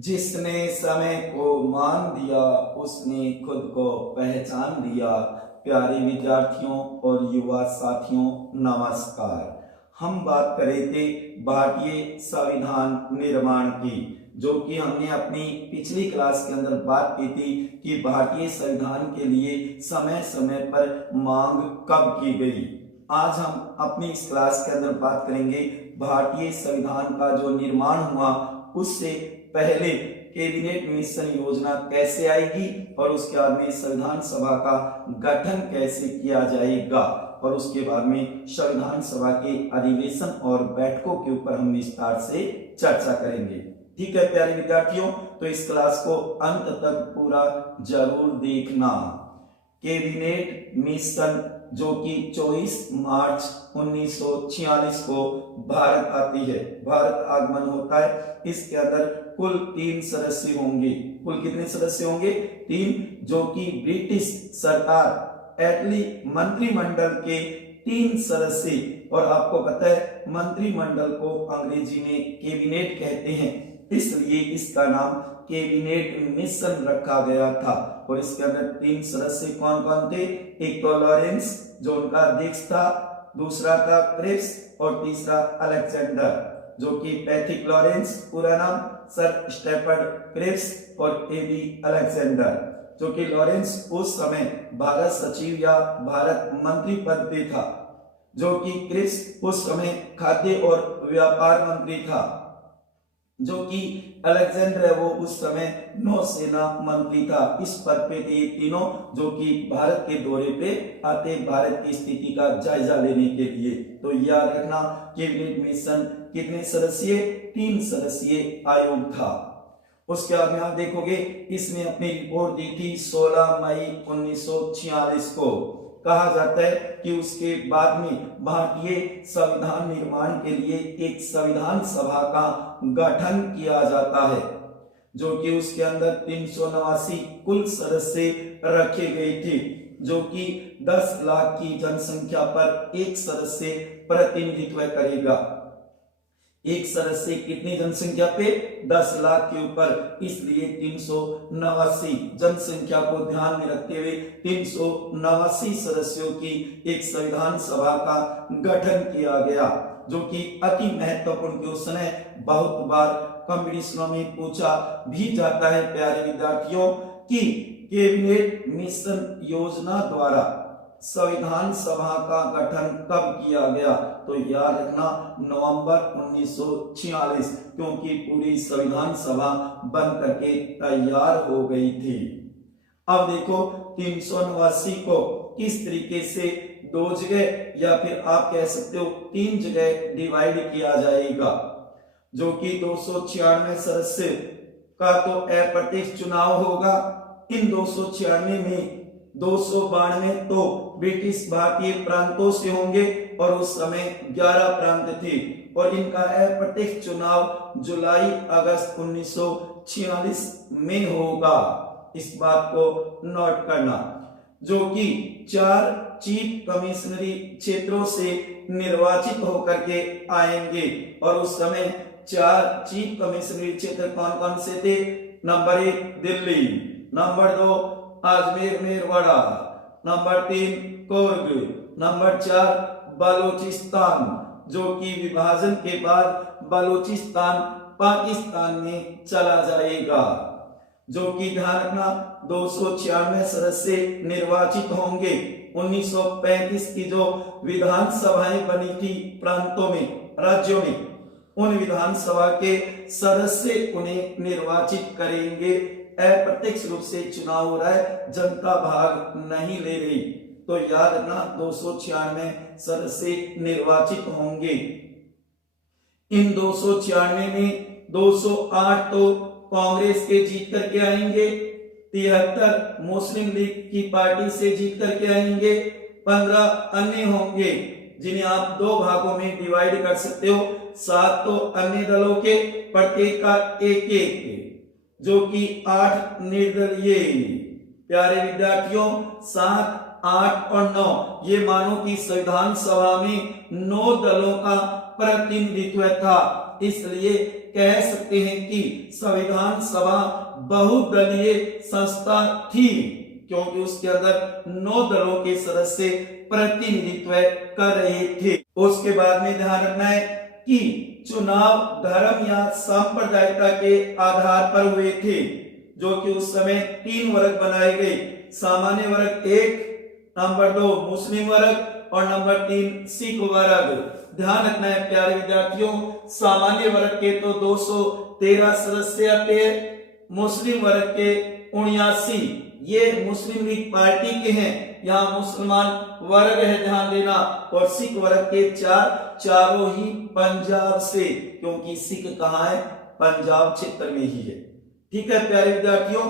जिसने समय को मान दिया उसने खुद को पहचान लिया। प्यारे विद्यार्थियों और युवा साथियों, नमस्कार। हम बात कर रहे थे भारतीय संविधान निर्माण की, जो कि हमने अपनी पिछली क्लास के अंदर बात की थी कि भारतीय संविधान के लिए समय समय पर मांग कब की गई। आज हम अपनी इस क्लास के अंदर बात करेंगे भारतीय संविधान का जो निर्माण हुआ उससे पहले कैबिनेट मिशन योजना कैसे आएगी और उसके बाद में संविधान सभा का गठन कैसे किया जाएगा और उसके बाद में संविधान सभा के अधिवेशन और बैठकों के ऊपर हम विस्तार से चर्चा करेंगे। ठीक है प्यारे विद्यार्थियों, तो इस क्लास को अंत तक पूरा जरूर देखना। कैबिनेट मिशन जो कि 24 मार्च 1946 को भारत आती है, भारत आगमन होता है। इसके अंदर कुल 3 सदस्य होंगे। कुल कितने सदस्य होंगे? 3, जो कि ब्रिटिश सरकार एटली मंत्रिमंडल के 3 सदस्य, और आपको पता है मंत्रिमंडल को अंग्रेजी में कैबिनेट कहते हैं, इसलिए इसका नाम कैबिनेट मिशन रखा गया था। और इसके अंदर 3 सदस्य कौन कौन थे? एक तो लॉरेंस जो उनका अध्यक्ष था, दूसरा था क्रिप्स और तीसरा अलेक्जेंडर जो कि पैथिक लॉरेंस पूरा नाम, सर स्टेफर्ड क्रिप्स और एबी अलेक्जेंडर। जो कि लॉरेंस उस समय भारत सचिव या भारत मंत्री पद पे था, जो कि क्रिप्स उस समय खाद्य और व्यापार मंत्री था, जो कि अलेक्जेंडर है वो उस समय नौसेना मंत्री था। इस पद पे थे ये तीनों, जो कि भारत के दौरे पे आते भारत की स्थिति का जायजा लेने के लिए। तो याद रखना कैबिनेट मिशन कितने सदस्यीय? 3 सदस्यीय आयोग था। उसके बाद में आप देखोगे इसने अपनी रिपोर्ट दी थी 16 मई 1946 को। कहा जाता है कि उसके बाद में भारतीय संविधान निर्माण के लिए एक संविधान सभा का गठन किया जाता है, जो कि उसके अंदर 389 कुल सदस्य रखे गए थे, जो कि 10 लाख की जनसंख्या पर एक सदस्य प्रतिनिधित्व करेगा। एक सदस्य कितनी जनसंख्या पे? 10 लाख के ऊपर, इसलिए 389 जनसंख्या को ध्यान में रखते हुए 389 सदस्यों की एक संविधान सभा का गठन किया गया, जो कि अति महत्वपूर्ण क्वेश्चन है। बहुत बार कॉम्पिटिशनों में पूछा भी जाता है प्यारे विद्यार्थियों कि कैबिनेट मिशन योजना द्वारा संविधान सभा का गठन कब किया गया? तो याद रखना नवंबर 1946, क्योंकि पूरी संविधान सभा बन करके तैयार हो गई थी। अब देखो 389 को किस तरीके से 2 जगह या फिर आप कह सकते हो 3 जगह डिवाइड किया जाएगा, जो कि 296 सदस्य का तो अप्रत्यक्ष चुनाव होगा। इन 296 में 292 तो ब्रिटिश भारतीय प्रांतों से होंगे और उस समय 11 प्रांत थे, और इनका अप्रत्यक्ष चुनाव जुलाई अगस्त 1946 में होगा। इस बात को नोट करना, जो कि 4 चीफ कमिश्नरी क्षेत्रों से निर्वाचित होकर के आएंगे, और उस समय 4 चीफ कमिश्नरी क्षेत्र कौन कौन से थे? Number 1 Delhi, number 2 Ajmer Merwara, number 3 Coorg, number 4 Balochistan, जो कि विभाजन के बाद बलूचिस्तान पाकिस्तान में चला जाएगा। जो कि ध्यान रखना 296 सदस्य निर्वाचित होंगे। 1935 की जो विधानसभाएं बनी थी प्रांतों में, राज्यों में, उन विधानसभा के सदस्य उन्हें निर्वाचित करेंगे। अप्रत्यक्ष रूप से चुनाव हो रहा है, जनता भाग नहीं ले रही। तो याद रखना 296 सदस्य निर्वाचित होंगे। इन 296 में 208 तो कांग्रेस के जीत करके आएंगे, 73 मुस्लिम लीग की पार्टी से जीत करके आएंगे, 15 अन्य होंगे जिन्हें आप 2 भागों में डिवाइड कर सकते हो। 7 तो अन्य दलों के, प्रत्येक का एक, जो कि 8 निर्दलीय। प्यारे विद्यार्थियों 7, 8 और 9, ये मानो कि संविधान सभा में 9 दलों का प्रतिनिधित्व था, इसलिए कह सकते हैं कि संविधान सभा बहुदलीय संस्था थी, क्योंकि उसके अंदर 9 दलों के सदस्य प्रतिनिधित्व कर रहे थे। उसके बाद में ध्यान रखना है कि चुनाव धर्म या सांप्रदायिकता के आधार पर हुए थे, जो कि उस समय 3 वर्ग बनाए गए, सामान्य वर्ग 1, नंबर 2 मुस्लिम वर्ग और नंबर 3 सिख वर्ग। ध्यान रखना है प्यारे विद्यार्थियों, सामान्य वर्ग के तो 213 सदस्य आते हैं, मुस्लिम वर्ग के 79, ये मुस्लिम लीग पार्टी के हैं, यहाँ मुसलमान वर्ग है, ध्यान देना, और सिख वर्ग के 4, चारों ही पंजाब से, क्योंकि सिख कहाँ है, पंजाब क्षेत्र में ही है। ठीक है प्यारे विद्यार्थियों,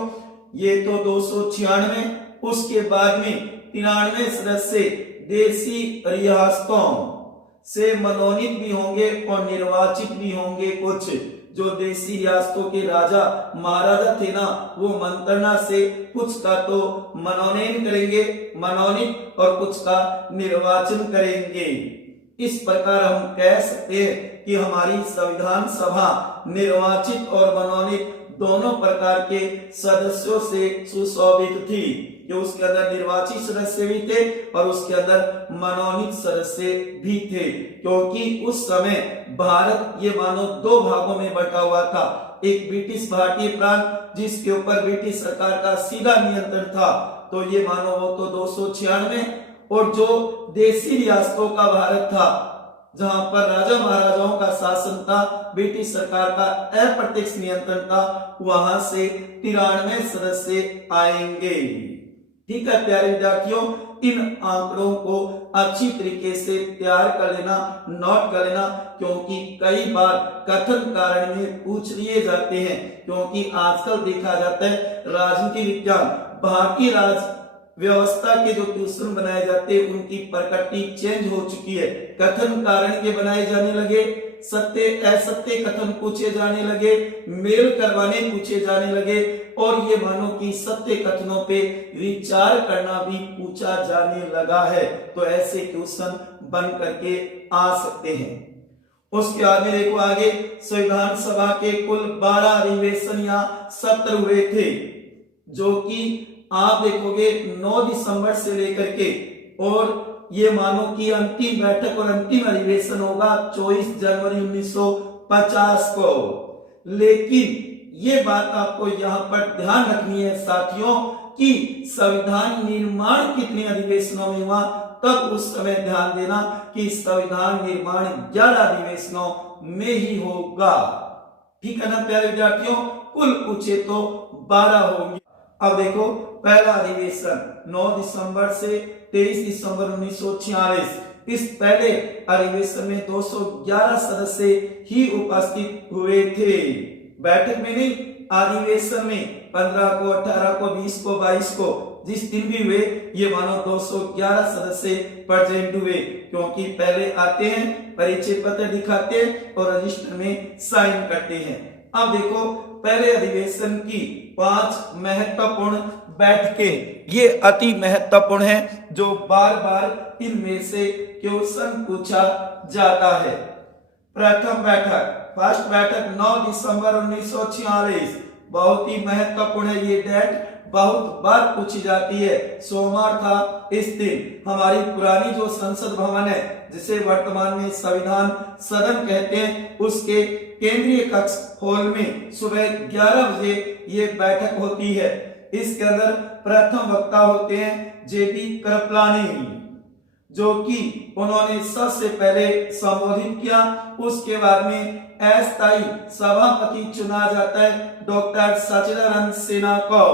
ये तो 296। उसके बाद में 93 सदस्य देसी रियासतों से मनोनीत भी होंगे और निर्वाचित भी होंगे। कुछ जो देसी रियासतों के राजा महाराजा थे ना, वो मंत्रणा से कुछ का तो मनोनयन करेंगे, मनोनीत, और कुछ का निर्वाचन करेंगे। इस प्रकार हम कह सकते हैं कि हमारी संविधान सभा निर्वाचित और मनोनीत दोनों प्रकार के सदस्यों से सुशोभित थी, कि उसके अंदर निर्वाचित सदस्य भी थे और उसके अंदर मनोनीत सदस्य भी थे, क्योंकि उस समय भारत ये मानो 2 भागों में बटा हुआ था। एक ब्रिटिश भारतीय प्रांत जिसके ऊपर ब्रिटिश सरकार का सीधा नियंत्रण था, तो ये मानो वो तो 296, और जो देसी रियासतों का भारत था, जहां पर राजा महाराजाओं का शासन था, ब्रिटिश सरकार का अप्रत्यक्ष नियंत्रण था, वहां से 93 सदस्य आएंगे। ठीक है प्यारे विद्यार्थियों, इन आंकड़ों को अच्छी तरीके से तैयार कर लेना, नोट कर लेना, क्योंकि कई बार कथन कारण में पूछ लिए जाते हैं। क्योंकि आजकल देखा जाता है राजनीति विज्ञान, भारतीय राज व्यवस्था के जो ट्यूशन बनाए जाते हैं उनकी प्रकृति चेंज हो चुकी है। कथन कारण के बनाए जाने लगे, सत्य असत्य कथन पूछे जाने लगे, मेल करवाने पूछे जाने लगे, और ये मानो कि सत्य कथनों पे विचार करना भी पूछा जाने लगा है। तो ऐसे ट्यूशन बन करके आ सकते हैं। उसके बाद में देखो आगे, संविधान सभा के कुल 12 अधिवेशन या सत्र हुए थे, जो कि आप देखोगे 9 दिसंबर से लेकर के, और ये मानो कि अंतिम बैठक और अंतिम अधिवेशन होगा 24 जनवरी 1950 को। लेकिन ये बात आपको यहाँ पर ध्यान रखनी है साथियों, कि संविधान निर्माण कितने अधिवेशनों में हुआ, तब उस समय ध्यान देना कि संविधान निर्माण 11 अधिवेशनों में ही होगा। ठीक है ना प्यारे विद्यार्थियों, कुल पूछे तो 12 होंगे। अब देखो, पहला अधिवेशन 9 दिसंबर से 23 दिसंबर 1946। इस पहले अधिवेशन में 211 सदस्य ही उपस्थित हुए थे। बैठक में नहीं, अधिवेशन में 15 को, 18 को, 20 को, 22 को, जिस दिन भी हुए, ये मानो 211 सदस्य प्रेजेंट हुए, क्योंकि पहले आते हैं, परिचय पत्र दिखाते हैं और रजिस्टर में साइन करते हैं। अब देखो, पहले अधिवेशन की 5 महत्वपूर्ण बैठकें, ये अति महत्वपूर्ण है, जो बार बार इनमें से क्वेश्चन पूछा जाता है। प्रथम बैठक, फर्स्ट बैठक 9 दिसंबर 1946, बहुत ही महत्वपूर्ण है ये डेट, बहुत बार पूछी जाती है। सोमवार था इस दिन। हमारी पुरानी जो संसद भवन है, जिसे वर्तमान में संविधान सदन कहते हैं, उसके केंद्रीय कक्ष हॉल में सुबह 11 बजे ये बैठक होती है। इसके अंदर प्रथम वक्ता होते हैं जेडी कृपलानी, जो कि उन्होंने सबसे पहले संबोधित किया। उसके बाद में अस्थायी सभापति चुना जाता है डॉक्टर सच्चिदानंद सिन्हा को,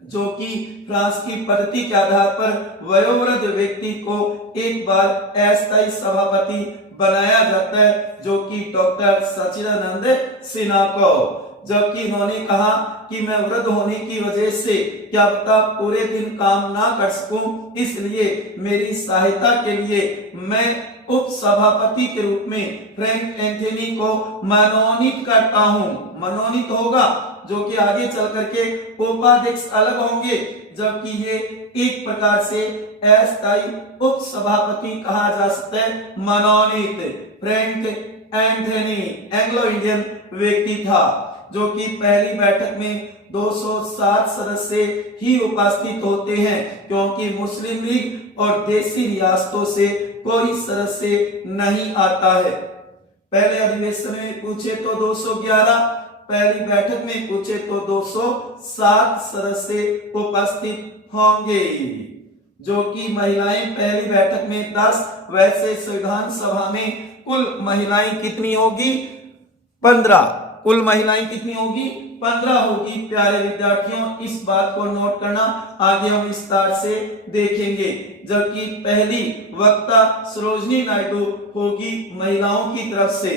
जो कि फ्रांस की पद्धति के आधार पर वयोवृद्ध व्यक्ति को एक बार अस्थायी सभापति बनाया जाता है, जो कि डॉक्टर सच्चिदानंद सिन्हा को। जबकि इन्होंने कहा कि मैं वृद्ध होने की वजह से क्या पता पूरे दिन काम ना कर सकूं, इसलिए मेरी सहायता के लिए मैं उप सभापति के रूप में फ्रैंक एंथनी को मनोनीत करता हूं। मनोनीत होगा, जो कि आगे चल करके उपाध्यक्ष अलग होंगे, जबकि ये एक प्रकार से अस्थायी उप सभापति कहा जा सकता है, मनोनीत फ्रैंक एंथनी एंग्लो इंडियन व्यक्ति था, जो कि पहली बैठक में 207 सदस्य ही उपस्थित होते हैं, क्योंकि मुस्लिम लीग और देसी रियासतों से कोई सदस्य नहीं आता है। पहले अधिवेशन में पूछे तो 211, पहली बैठक में पूछे तो 207 सदस्य उपस्थित होंगे, जो कि महिलाएं पहली बैठक में 10, वैसे संविधान सभा में कुल महिलाएं कितनी होगी? 15। कुल महिलाएं कितनी होगी? 15 होगी। प्यारे विद्यार्थियों, इस बात को नोट करना, आगे हम विस्तार से देखेंगे। जबकि पहली वक्ता सरोजनी नायडू होगी महिलाओं की तरफ से।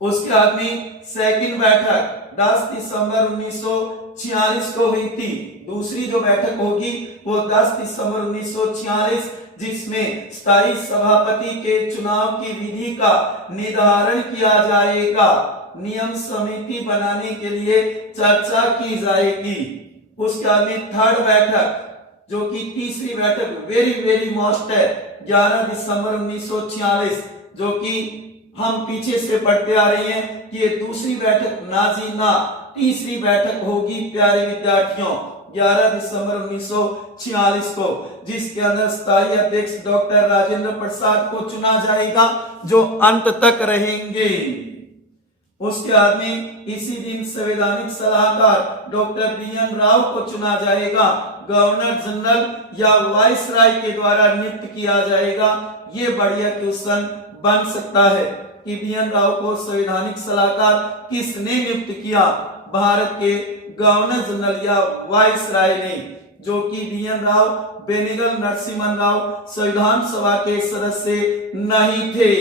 उसके बाद में सेकंड बैठक 10 दिसंबर 1946 को हुई थी। दूसरी जो बैठक होगी वो 10 दिसंबर 1946, जिसमें स्थायी सभापति के चुनाव की विधि का निर्धारण किया जाएगा, नियम समिति बनाने के लिए चर्चा की जाएगी। उसके बाद में थर्ड बैठक, जो कि तीसरी बैठक वेरी मोस्ट है, 11 दिसंबर 1946, जो कि हम पीछे से पढ़ते आ रहे हैं कि ये दूसरी बैठक नाजीना तीसरी बैठक होगी प्यारे विद्यार्थियों, 11 दिसंबर 1946 को, जिसके अंदर स्थायी अध्यक्ष डॉक्टर राजेंद्र प्रसाद को चुना जाएगा, जो अंत तक रहेंगे। उसके बाद में इसी दिन संवैधानिक सलाहकार डॉक्टर बी.एन. राव को चुना जाएगा, गवर्नर जनरल या वाइसराय के द्वारा नियुक्त किया जाएगा। ये बढ़िया क्वेश्चन बन सकता है कि बी.एन. राव को संवैधानिक सलाहकार किसने नियुक्त किया? भारत के गवर्नर जनरल या वाइसराय ने, जो कि बी.एन. राव बेनिगल नरसिम्हन राव संविधान सभा के सदस्य नहीं थे।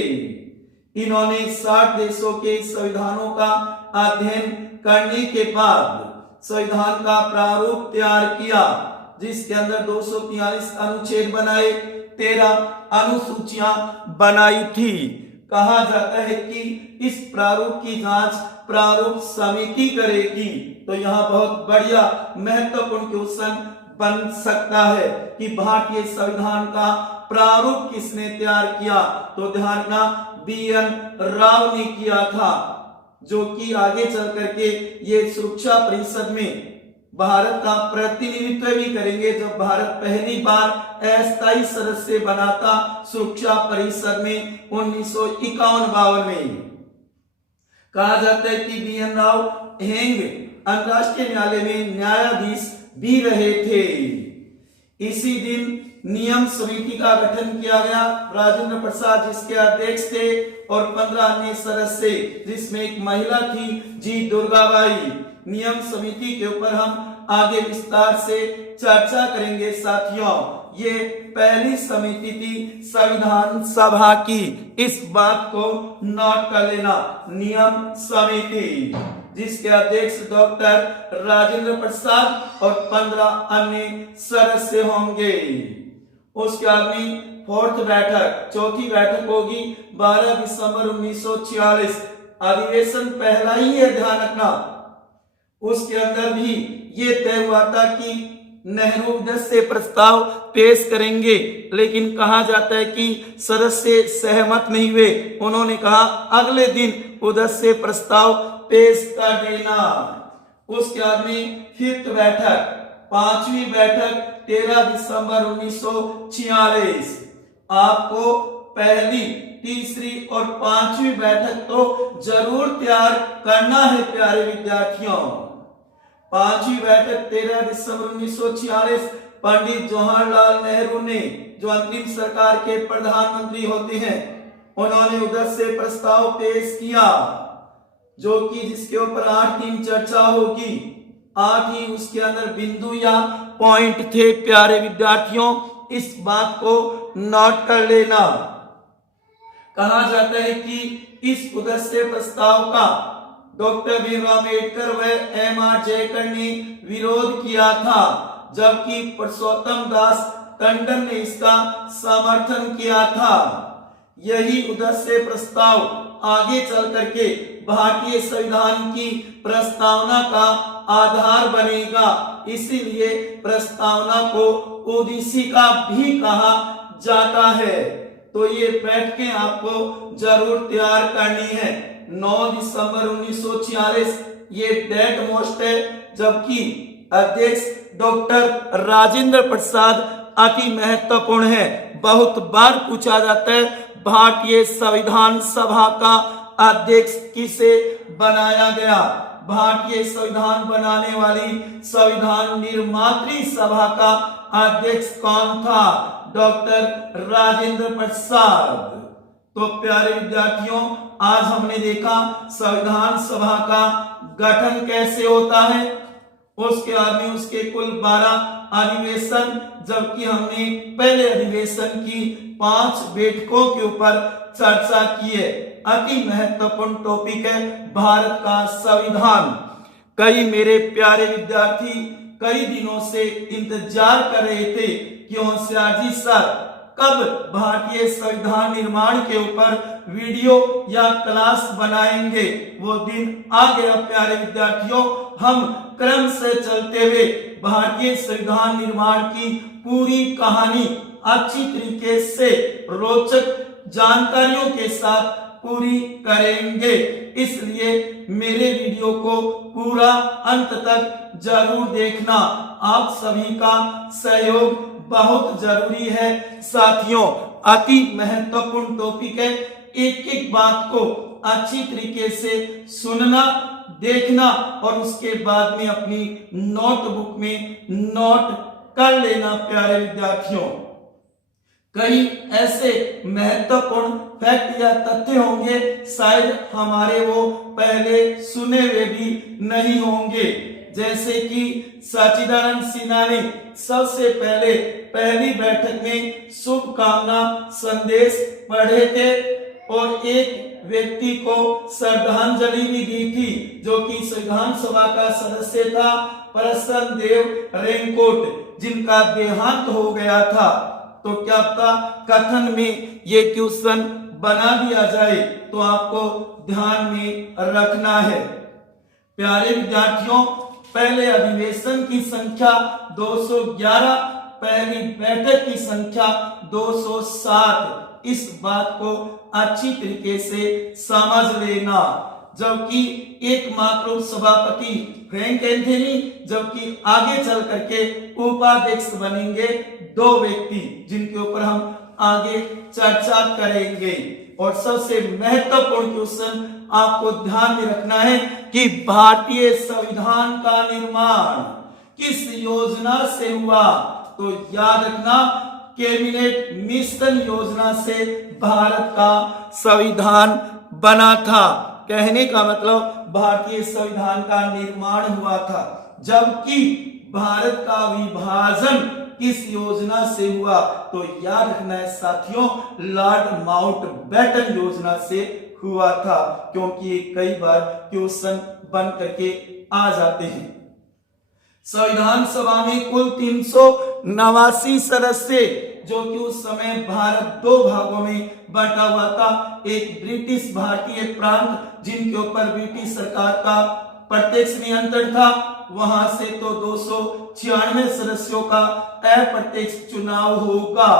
इन्होंने 60 देशों के संविधानों का अध्ययन करने के बाद संविधान का प्रारूप तैयार किया, जिसके अंदर 243 अनुच्छेद बनाए, 13 अनुसूचियां बनाई थी। कहा जाता है कि इस प्रारूप की जांच प्रारूप समिति करेगी। तो यहाँ बहुत बढ़िया महत्वपूर्ण क्वेश्चन बन सकता है कि भारतीय संविधान का प्रारूप किसने तैयार किया? तो ध्यान रखना, बी.एन. राव ने किया था, जो कि आगे चल करके ये सुरक्षा परिषद में भारत का प्रतिनिधित्व भी करेंगे, जब भारत पहली बार अस्थायी सदस्य बना था सुरक्षा परिषद में 1951-52 में। कहा जाता है कि बी.एन. राव हेग अंतरराष्ट्रीय न्यायालय में न्यायाधीश भी रहे थे। इसी दिन नियम समिति का गठन किया गया, राजेंद्र प्रसाद जिसके अध्यक्ष थे और 15 अन्य सदस्य, जिसमें एक महिला थी जी दुर्गाबाई। नियम समिति के ऊपर हम आगे विस्तार से चर्चा करेंगे साथियों। ये पहली समिति थी संविधान सभा की, इस बात को नोट कर लेना। नियम समिति जिसके अध्यक्ष डॉक्टर राजेंद्र प्रसाद और 15 अन्य सदस्य होंगे। उसके बाद में फोर्थ बैठक, चौथी बैठक होगी 12 दिसंबर 1946। अधिवेशन पहला ही है, ध्यान रखना। उसके अंदर भी ये तय हुआ था कि नेहरू सदस्य प्रस्ताव पेश करेंगे, लेकिन कहा जाता है कि सदस्य सहमत नहीं हुए। उन्होंने कहा अगले दिन सदस्य प्रस्ताव पेश कर देना। उसके बाद में फिफ्थ बैठक, पांचवी बैठक 13 दिसंबर 1946। आपको पहली, तीसरी और पांचवी बैठक तो जरूर तैयार करना है प्यारे विद्यार्थियों। पांचवी बैठक 13 दिसंबर 1946, पंडित जवाहरलाल नेहरू ने, जो अंतरिम सरकार के प्रधानमंत्री होते हैं, उन्होंने सदस्य प्रस्ताव पेश किया, जो कि जिसके ऊपर 8 दिन चर्चा होगी। 8 ही उसके अंदर बिंदु या पॉइंट थे प्यारे विद्यार्थियों, इस बात को नोट कर लेना। कहा जाता है कि इस सदस्य प्रस्ताव का डॉक्टर भीमराव अम्बेडकर व एम.आर. जयकर ने विरोध किया था, जबकि पुरुषोत्तम दास टंडन ने इसका समर्थन किया था। यही सदस्य प्रस्ताव आगे चल करके भारतीय संविधान की प्रस्तावना का आधार बनेगा। इसीलिए प्रस्तावना को ओडिसी का भी कहा जाता है। तो ये बैठकें आपको जरूर तैयार करनी है। 9 दिसंबर 1946 ये डेट मोस्ट है, जबकि अध्यक्ष डॉक्टर राजेंद्र प्रसाद अति महत्वपूर्ण है। बहुत बार पूछा जाता है भारतीय संविधान सभा का अध्यक्ष किसे बनाया गया। भारतीय संविधान बनाने वाली संविधान निर्मात्री सभा का अध्यक्ष कौन था? डॉक्टर राजेंद्र प्रसाद। तो प्यारे विद्यार्थियों, आज हमने देखा संविधान सभा का गठन कैसे होता है, उसके बाद में उसके कुल 12 अधिवेशन, जबकि हमने पहले अधिवेशन की 5 बैठकों के ऊपर चर्चा की है। अति महत्वपूर्ण टॉपिक है भारत का संविधान। कई मेरे प्यारे विद्यार्थी कई दिनों से इंतजार कर रहे थे कि होशियार जी सर कब भारतीय संविधान निर्माण के ऊपर वीडियो या क्लास बनाएंगे। वो दिन आ गया प्यारे विद्यार्थियों। हम क्रम से चलते हुए भारतीय संविधान निर्माण की पूरी कहानी अच्छी तरीके से रोचक जानकारियों के साथ पूरी करेंगे। इसलिए मेरे वीडियो को पूरा अंत तक जरूर देखना। आप सभी का सहयोग बहुत जरूरी है साथियों। अति महत्वपूर्ण टॉपिक है। एक एक बात को अच्छी तरीके से सुनना, देखना और उसके बाद में अपनी नोटबुक में नोट कर लेना प्यारे विद्यार्थियों। कई ऐसे महत्वपूर्ण फैक्ट या तथ्य होंगे शायद हमारे वो पहले सुने हुए भी नहीं होंगे। जैसे कि सच्चिदानंद सिन्हा ने सबसे पहले पहली बैठक में शुभकामना संदेश पढ़े थे और एक व्यक्ति को श्रद्धांजलि भी दी थी, जो कि संविधान सभा का सदस्य था प्रसन्न देव रेंकोट, जिनका देहांत हो गया था। तो क्या पता कथन में ये क्वेश्चन बना दिया जाए, तो आपको ध्यान में रखना है। प्यारे विद्यार्थियों, पहले अधिवेशन की संख्या 211, पहली बैठक की संख्या 207। इस बात को अच्छी तरीके से समझ लेना। जबकि एकमात्र सभापति फ्रैंक एंथनी, जबकि आगे चल करके उपाध्यक्ष बनेंगे 2 व्यक्ति, जिनके ऊपर हम आगे चर्चा करेंगे। और सबसे महत्वपूर्ण क्वेश्चन आपको ध्यान में रखना है कि भारतीय संविधान का निर्माण किस योजना से हुआ। तो याद रखना, कैबिनेट मिशन योजना से भारत का संविधान बना था। कहने का मतलब भारतीय संविधान का निर्माण हुआ था। जबकि भारत का विभाजन किस योजना से हुआ, तो याद रखना है साथियों, लॉर्ड माउंटबेटन योजना से हुआ था। क्योंकि कई बार क्वेश्चन बन करके आ जाते हैं। संविधान सभा में कुल 389 सदस्य, जो कि उस समय भारत 2 भागों में बंटा हुआ था। एक ब्रिटिश भारतीय प्रांत, जिनके ऊपर ब्रिटिश सरकार का प्रत्यक्ष नियंत्रण था, वहां से तो 296 सदस्यों का अप्रत्यक्ष चुनाव होगा,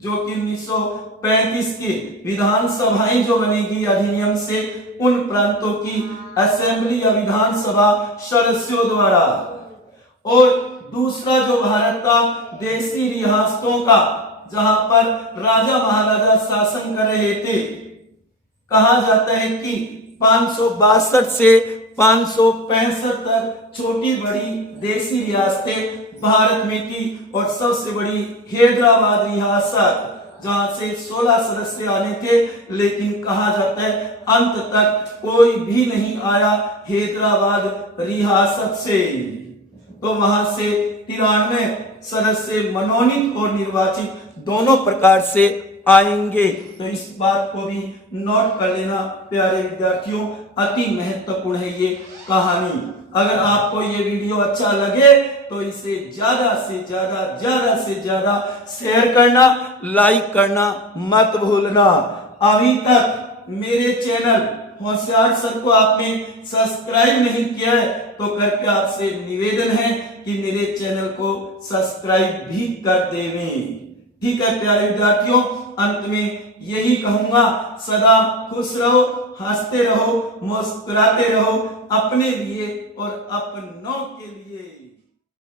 जो कि 1935 की विधानसभाएं जो बनेगी अधिनियम से, उन प्रांतों की असेंबली या विधानसभा सदस्यों द्वारा। और दूसरा जो भारत का देशी रियासतों का, जहां पर राजा महाराजा शासन कर रहे थे, कहा जाता है कि 562 से 565 तक छोटी बड़ी देशी रियासतें भारत में थी। और सबसे बड़ी हैदराबाद रियासत, जहां से 16 सदस्य आने थे, लेकिन कहा जाता है अंत तक कोई भी नहीं आया हैदराबाद रियासत से। तो वहां से 93 सदस्य मनोनीत और निर्वाचित दोनों प्रकार से आएंगे। तो इस बात को भी नोट कर लेना प्यारे विद्यार्थियों। अति महत्वपूर्ण है ये कहानी। अगर आपको ये वीडियो अच्छा लगे तो इसे ज्यादा से ज्यादा शेयर करना, लाइक करना मत भूलना। अभी तक मेरे चैनल होशियार सर को आपने सब्सक्राइब नहीं किया है, तो कृपया आपसे निवेदन है कि मेरे चैनल को सब्सक्राइब भी कर देवें। ठीक है प्यारे विद्यार्थियों, अंत में यही कहूंगा, सदा खुश रहो, हंसते रहो, मुस्कुराते रहो, अपने लिए और अपनों के लिए।